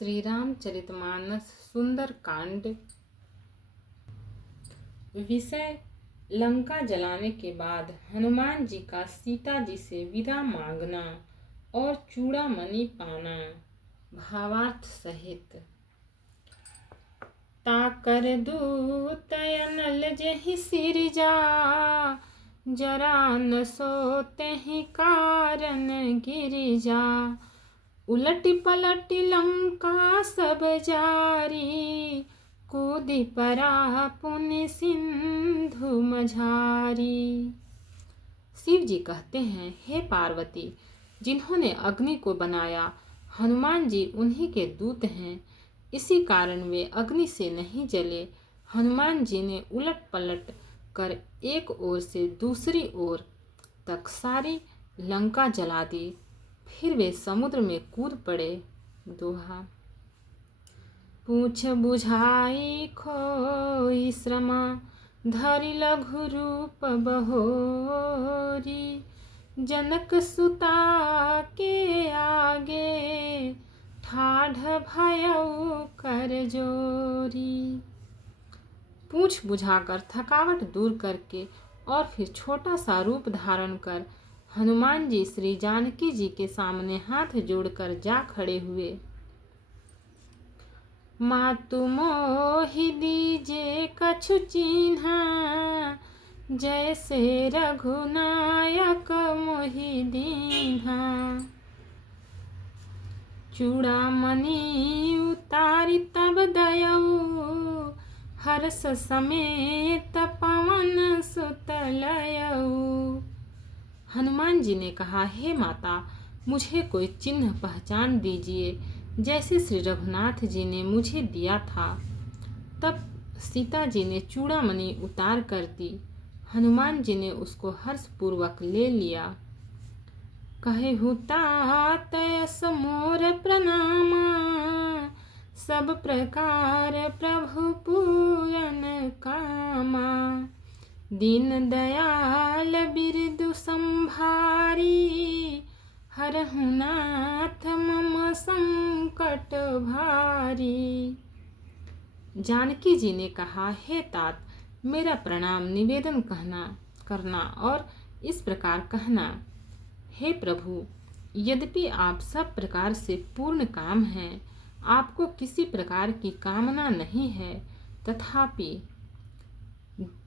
श्री रामचरितमानस सुंदर कांड। विषय: लंका जलाने के बाद हनुमान जी का सीता जी से विदा मांगना और चूड़ामणि पाना। भावार्थ सहित। ताकर दूत अनल जहि सिरजा, जरा न सोतेहि कारण गिरिजा। उलटि पलटि लंका सब जारी, कूदि परा पुनि सिंधु मझारी। शिव जी कहते हैं, हे पार्वती, जिन्होंने अग्नि को बनाया हनुमान जी उन्हीं के दूत हैं। इसी कारण वे अग्नि से नहीं जले। हनुमान जी ने उलट पलट कर एक ओर से दूसरी ओर तक सारी लंका जला दी। फिर वे समुद्र में कूद पड़े। दोहा: पूछ बुझाई खोई श्रमा, धरि लघु रूप बहोरी। जनक सुता के आगे, ठाढ़ भयउ कर जोरी। पूछ बुझाकर थकावट दूर करके और फिर छोटा सा रूप धारण कर हनुमान जी श्री जानकी जी के सामने हाथ जोड़कर जा खड़े हुए। मातु मोहि दीजे कछु चिन्हा, जैसे रघुनायक मोहि दीन्हा। चूड़ामणि उतारि तब दयऊ, हर्ष समेत पवन सुत लयऊ। हनुमान जी ने कहा, हे माता, मुझे कोई चिन्ह पहचान दीजिए, जैसे श्री रघुनाथ जी ने मुझे दिया था। तब सीता जी ने चूड़ामणि उतार कर दी। हनुमान जी ने उसको हर्षपूर्वक ले लिया। कहेहु तात यस मोर प्रणामा, सब प्रकार प्रभु पूरन कामा। दीन दयाल बिरदु संभारी, हरहु नाथ मम संकट भारी। जानकी जी ने कहा, हे तात, मेरा प्रणाम निवेदन करना और इस प्रकार कहना, हे प्रभु, यद्यपि आप सब प्रकार से पूर्ण काम हैं, आपको किसी प्रकार की कामना नहीं है, तथापि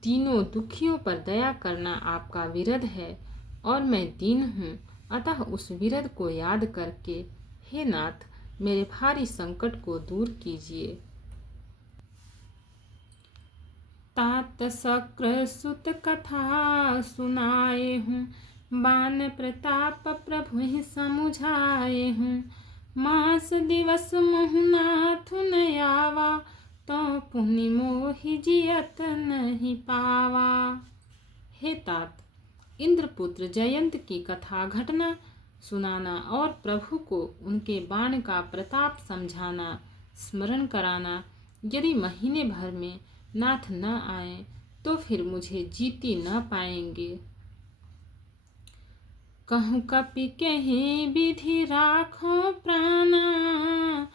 दीनों दुखियों पर दया करना आपका विरध है और मैं दीन हूँ। अतः उस विरध को याद करके हे नाथ, मेरे भारी संकट को दूर कीजिए। तात शक्र सुत कथा सुनाए हूँ, बान प्रताप प्रभु ही समुझाए हूँ। मास दिवस महु नाथु न आवा, तो पुनि मोहि जियत नहीं पावा। हे तात, इंद्रपुत्र जयंत की कथा घटना सुनाना और प्रभु को उनके बाण का प्रताप समझाना, स्मरण कराना। यदि महीने भर में नाथ न आए तो फिर मुझे जीती न पाएंगे। कहूँ कपि कहीं विधि राखो प्राणा,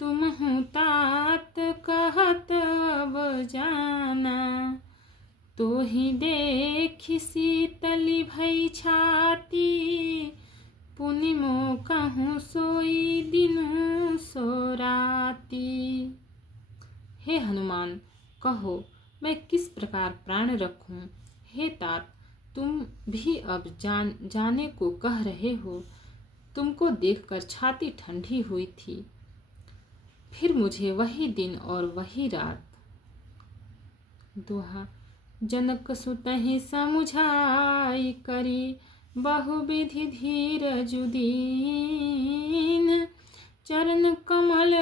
तुम हूँ तात कहत अब जाना। तो ही देखि शीतली भई छाती, पुनि मो कहूँ सोई दिनु सो राती। हे हनुमान, कहो मैं किस प्रकार प्राण रखूं। हे तात, तुम भी अब जाने को कह रहे हो। तुमको देखकर छाती ठंडी हुई थी, फिर मुझे वही दिन और वही रात। दोहा: जनक सुतहि समुझाई करी, बहुविधि धीरजु दीन। चरण कमल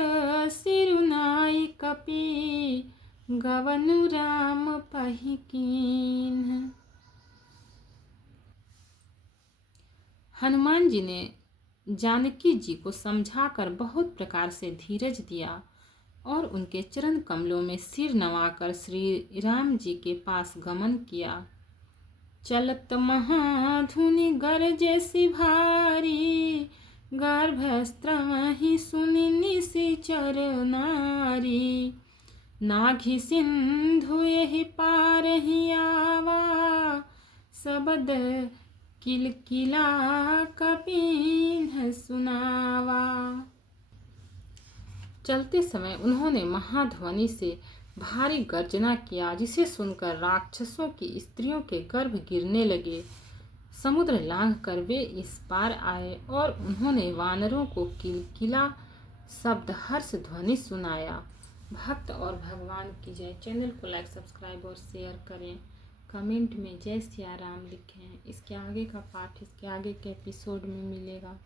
सिरुनाई कपि, गवनु राम पहि कीन्ह। हनुमान जी ने जानकी जी को समझाकर बहुत प्रकार से धीरज दिया और उनके चरण कमलों में सिर नवाकर श्री राम जी के पास गमन किया। चलत महाधुनि गरजे सी भारी, गर्भस्त्रमहि सुनि निशि चर नारी। नाघि सिंधु यही पार ही आवा, सबद किलकिला कपिन सुनावा। चलते समय उन्होंने महाध्वनि से भारी गर्जना किया, जिसे सुनकर राक्षसों की स्त्रियों के गर्भ गिरने लगे। समुद्र लांघकर वे इस पार आए और उन्होंने वानरों को किलकिला शब्द हर्ष ध्वनि सुनाया। भक्त और भगवान की जय। चैनल को लाइक, सब्सक्राइब और शेयर करें। कमेंट में जय सिया राम लिखें। इसके आगे का पाठ इसके आगे के एपिसोड में मिलेगा।